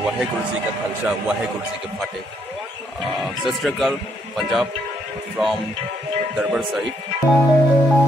वाहेगुरु जी का खालसा वाहेगुरु जी के फाटे सत श्री अकाल Punjab from Darbar Sahib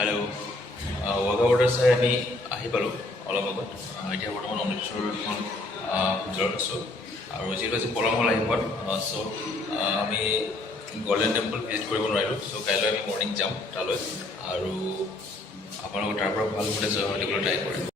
hello' Wagah border চাই আমি আহি পালোঁ অলপ আগত এতিয়া বৰ্তমান অমৃতসৰ এখন ভিতৰত আছোঁ আৰু যিহেতু আজি পলম হ'ল আহি পোৱাত চ' আমি গল্ডেন টেম্পল ভিজিট কৰিব নোৱাৰিলোঁ চ' কাইলৈ আমি মৰ্ণিং যাম তালৈ আৰু আপোনালোকৰ তাৰ পৰা ভাল ফুটেজ দিবলৈ ট্ৰাই কৰিম